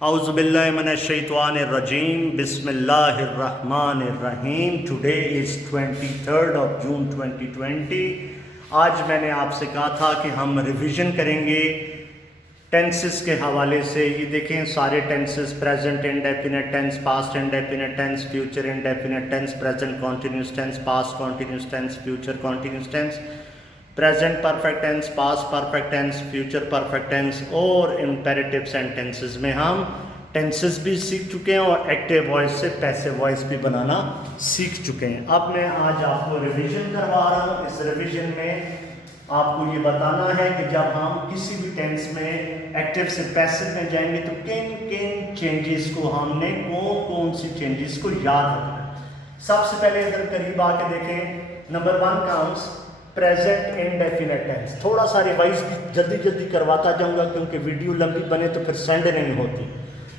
Auzubillahiminash-shaytanir-rajim. Bismillahir-rahmanir-rahim. Today is 23rd of June 2020. आज मैंने आपसे कहा था कि हम रिवीजन करेंगे टेंसेस के हवाले से। ये देखें सारे tenses, present indefinite tense, past indefinite tense, future indefinite tense, present continuous tense, past continuous tense, future continuous tense, present perfect tense, past perfect tense, future perfect tense और इम्पेरेटिव सेंटेंसेस में हम tenses भी सीख चुके हैं और active voice से passive voice भी बनाना सीख चुके हैं। अब मैं आज आपको रिवीजन करवा रहा हूँ। इस रिवीजन में आपको ये बताना है कि जब हम किसी भी टेंस में एक्टिव से पैसिव में जाएंगे तो किन किन चेंजेस को हमने कौन कौन सी चेंजेस को याद रखना है। सबसे पहले इधर करीब आके देखें। Number 1 comes present indefinite tense. थोड़ा सा रिवाइज भी जल्दी जल्दी करवाता जाऊंगा क्योंकि वीडियो लंबी बने तो फिर सेंड नहीं होती।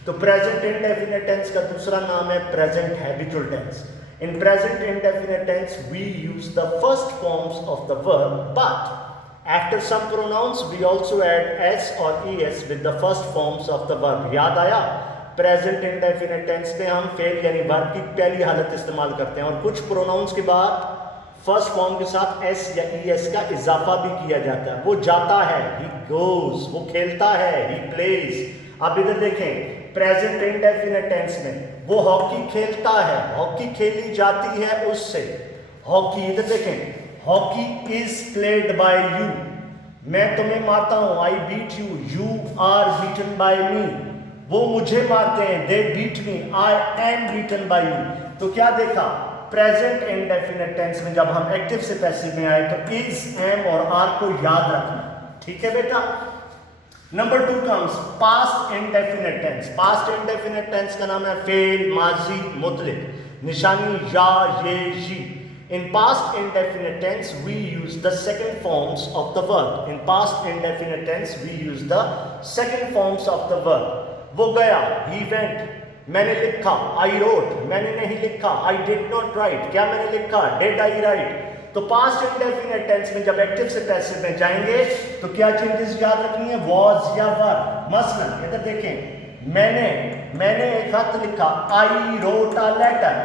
तो प्रेजेंट इंडेफिनिट टेंस का दूसरा नाम है present habitual tense. In present indefinite tense we use the first forms of the verb but after some pronouns we also add s or es with the first forms of the verb. याद आया? Present indefinite tense में हम fail यानी verb की पहली हालत इस्तेमाल करते हैं और कुछ प्रोनाउंस के बाद फर्स्ट फॉर्म के साथ एस या ईएस का इजाफा भी किया जाता है। वो जाता है, ही गोज, वो खेलता है, ही प्लेज। अब इधर देखें प्रेजेंट इंडेफिनिट टेंस में वो हॉकी खेलता है, हॉकी खेली जाती है उससे। हॉकी इधर देखें, hockey is played by you. मैं तुम्हें मारता हूं, I beat you, you are beaten by me. वो मुझे मारते हैं, they beat me, I am beaten by you. तो क्या देखा? प्रेजेंट इंडेफिनिट टेंस में जब हम एक्टिव से पैसिव में आए तो इज, एम और आर को याद रखना। ठीक है बेटा? Number 2 comes past indefinite tense. Past indefinite tense का नाम है फेल, माजी, मुतलिक, निशानी या, ये, जी। In past indefinite tense we use the second forms of the verb. In past indefinite tense we use the second forms of the verb. वो गया, ही वेंट, मैंने लिखा, आई रोट, मैंने नहीं लिखा, आई डिड नॉट राइट, क्या मैंने लिखा, डिड आई राइट। तो पास्ट इंडेफिनिट टेंस में जब एक्टिव से पैसिव में जाएंगे तो क्या चेंजेस याद रखनी है? वॉज या वर। मसलन इधर देखें, मैंने एक खत लिखा, I wrote a letter,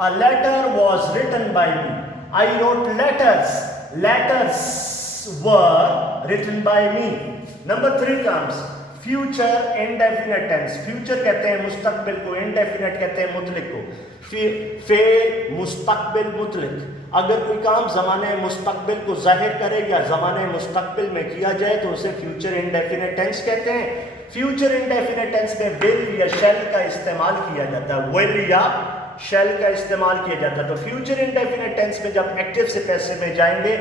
a letter was written by me, I wrote letters, letters were written by me. Number 3 comes future indefinite tense. Future कहते हैं मुस्तकबिल को, इंडेफिनिट कहते हैं मुतलिक को। फेल, मुस्तकबिल, मुतलिक। अगर कोई काम ज़माने मुस्तकबिल को जाहिर करे या ज़माने मुस्तकबिल में किया जाए तो उसे फ्यूचर इंडेफिनिट टेंस कहते हैं। फ्यूचर इंडेफिनिट टेंस में विल या शैल का इस्तेमाल किया जाता है, विल या शैल का इस्तेमाल किया जाता है। तो फ्यूचर इंडेफिनिट टेंस में जब एक्टिव से पैसिव में जाएंगे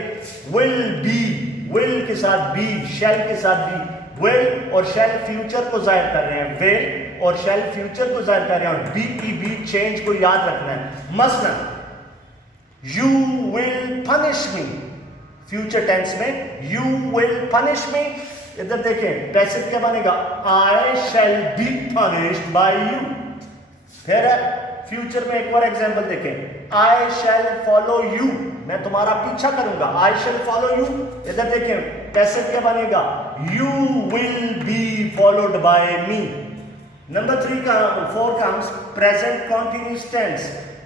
विल बी, विल के साथ बी, शैल के साथ बी। विल और शैल फ्यूचर को जाहिर कर रहे हैं, विल और शैल फ्यूचर को जाहिर कर रहे हैं और बी की बी चेंज को याद रखना है। मसलन you will punish me, future tense में यू विल पनिश मी। इधर देखें पैसिव क्या बनेगा? I shall be punished by you. फिर फ्यूचर में एक और एग्जांपल देखें, आई शैल फॉलो यू, मैं तुम्हारा पीछा करूंगा, आई शैल फॉलो यू। इधर देखें पैसिव क्या बनेगा? You will be followed by me. Number 4 comes present continuous tense.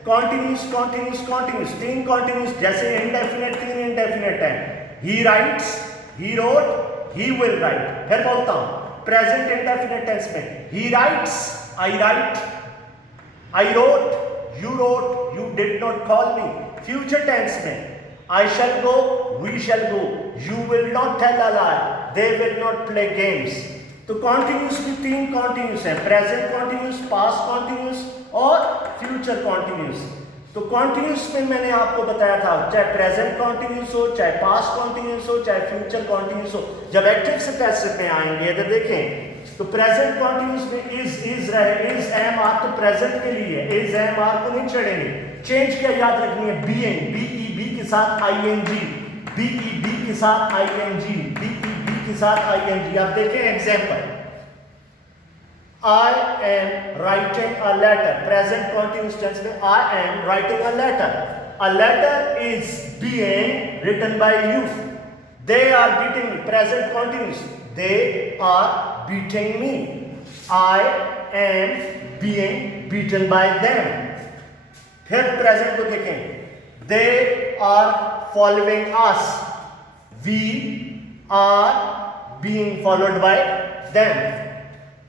Continuous, continuous, continuous, 3 continuous, जैसे इंडेफिनिट 3 इंडेफिनिट है। He writes, he wrote, he will write. फिर बोलता हूं प्रेजेंट इंडेफिनिट टेंस में he writes, I write, I wrote, you wrote, you did not call me. Future tense में I shall go, we shall go, you will not tell a lie, they will not play games. तो continuous भी 3 continuous है, present continuous, past continuous और future continuous. तो continuous में मैंने आपको बताया था चाहे प्रेजेंट कॉन्टिन्यूस हो, चाहे पास्ट कॉन्टिन्यूस हो, चाहे फ्यूचर कॉन्टिन्यूस हो, जब एक्टिव से पैसिव में आएंगे इधर देखें तो प्रेजेंट कॉन्टिन्यूस में इज रहे, इज एम आर तो प्रेजेंट के लिए, इज एम आर को नहीं छेड़ेंगे। चेंज क्या याद रखनी है? बीइंग, बीई बी के साथ आईएनजी, बीई बी के साथ आईएनजी, बीई बी के साथ आईएनजी। आप देखें example, I am writing a letter. Present continuous tense में I am writing a letter. A letter is being written by you. They are beating me. Present continuous. They are beating me. I am being beaten by them. फिर present को देखें, they are following us, we are being followed by them.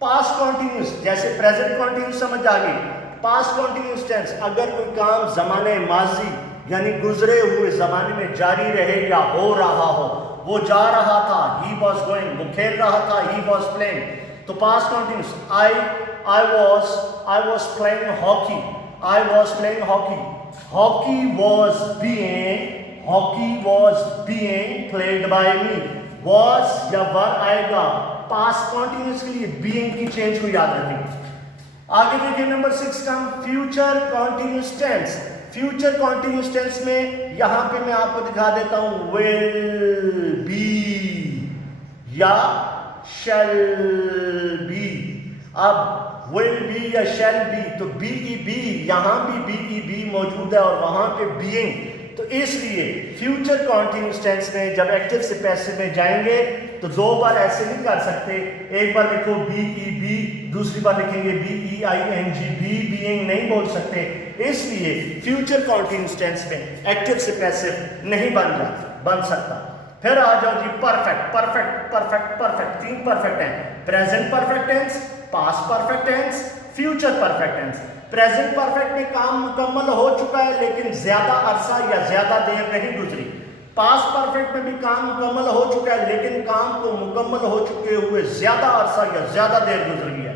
Past continuous, जैसे present continuous समझ आ गई, past continuous tense, अगर कोई काम जमाने माजी यानी गुजरे हुए जमाने में जारी रहे या हो रहा हो, वो जा रहा था, he was going, वो खेल रहा था, he was playing, तो past continuous, I was playing hockey, I was playing hockey, hockey was being played by me. was या वर आएगा पास्ट कॉन्टिन्यूस के लिए बीइंग की चेंज को याद रखें। आगे देखिए नंबर 6 का future continuous tense. Future continuous tense में यहां पे मैं आपको दिखा देता हूं विल बी या शैल बी। अब विल बी या शैल बी, तो बी यहां भी बी मौजूद है और वहां पे बीइंग, तो इसलिए फ्यूचर कॉन्टिन्यूस टेंस में जब एक्टिव से पैसिव में जाएंगे तो दो बार ऐसे नहीं कर सकते। एक बार लिखो बी, दूसरी बार लिखेंगे BEING, बीइंग नहीं बोल सकते, इसलिए फ्यूचर कॉन्टिन्यूस टेंस में एक्टिव से पैसिव नहीं बन सकता। फिर आ जाओ जी परफेक्ट। तीन परफेक्ट हैं, present perfect tense, past perfect tense, future perfect tense. Present perfect में काम मुकम्मल हो चुका है लेकिन ज्यादा अरसा या ज्यादा देर नहीं गुजरी। पास्ट परफेक्ट में भी काम मुकम्मल हो चुका है लेकिन काम को मुकम्मल हो चुके हुए ज्यादा अरसा या ज्यादा देर गुजर गया।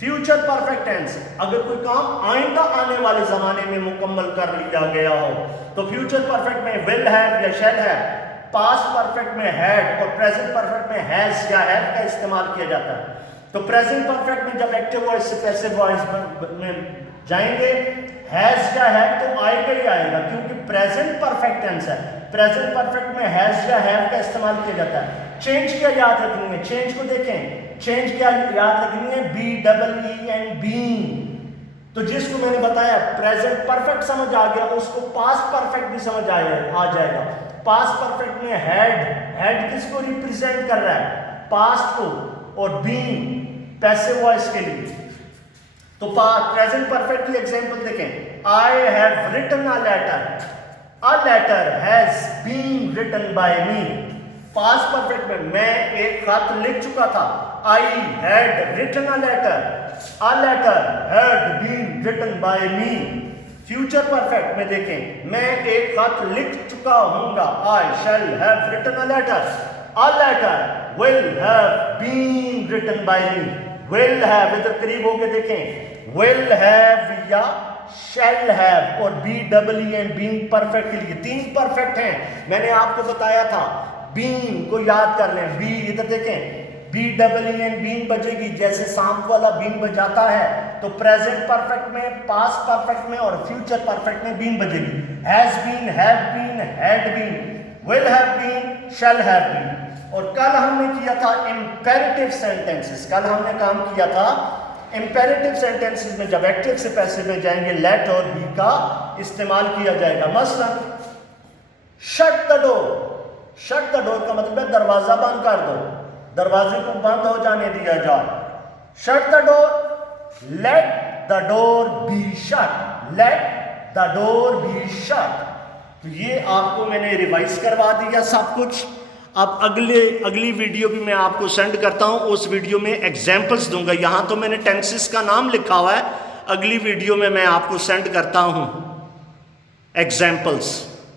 फ्यूचर परफेक्ट टेंस, अगर कोई काम आइंदा आने वाले जमाने में मुकम्मल कर लिया गया हो तो फ्यूचर परफेक्ट में विल हैव या शैल हैव, पास्ट परफेक्ट में हैड और प्रेजेंट परफेक्ट में हैज या हैव का इस्तेमाल किया जाता है। तो प्रेजेंट परफेक्ट में जब एक्टिव वॉइस से पैसिव वॉइस में जाएंगे हैज का हैव तो आएगा ही आएगा क्योंकि प्रेजेंट परफेक्ट टेंस है। प्रेजेंट परफेक्ट में हैज या हैव का इस्तेमाल किया जाता है। चेंज क्या याद रखनी है, चेंज को देखें, चेंज क्या याद रखनी है, BEE बीइंग। तो जिसको मैंने बताया प्रेजेंट परफेक्ट समझ आ गया उसको पास्ट परफेक्ट भी समझ आ जाएगा। पास्ट परफेक्ट में हैड किसको रिप्रेजेंट कर रहा है, पास्ट को, और बीइंग पैसिव वॉइस के लिए। तो प्रेजेंट परफेक्ट की एग्जांपल देखें, I have written a letter has been written by me. Past perfect में मैं एक खत लिख चुका था, I had written a letter had been written by me. Future perfect में देखें, मैं एक खत लिख चुका हूंगा, I shall have written a letter will have been written by me. Will have इधर करीब होके देखें, विल हैव या शैल हैव और BEE बीइंग परफेक्ट के लिए तीन परफेक्ट हैं। मैंने आपको बताया था बीइंग को याद कर लें, बी इधर देखें BEE बीइंग बजेगी जैसे सांप वाला बीइंग बजाता है, तो प्रेजेंट परफेक्ट में, पास्ट परफेक्ट में और फ्यूचर परफेक्ट में बीइंग बजेगी। Has been, have been, had been, will have been, shall have been. और कल हमने किया था इंपेरेटिव सेंटेंसेस, कल हमने काम किया था इंपेरेटिव सेंटेंसेस में जब एक्टिव से पैसिव में जाएंगे लेट और बी का इस्तेमाल किया जाएगा। मसलन शट द डोर का मतलब है दरवाजा बंद कर दो, दरवाजे को बंद हो जाने दिया जाए। Shut the door, let the door be shut, तो ये आपको मैंने रिवाइज करवा दिया सब कुछ। अब अगली वीडियो भी मैं आपको सेंड करता हूं, उस वीडियो में एग्जाम्पल्स दूंगा। यहां तो मैंने टेंसेस का नाम लिखा हुआ है, अगली वीडियो में मैं आपको सेंड करता हूं एग्जाम्पल्स।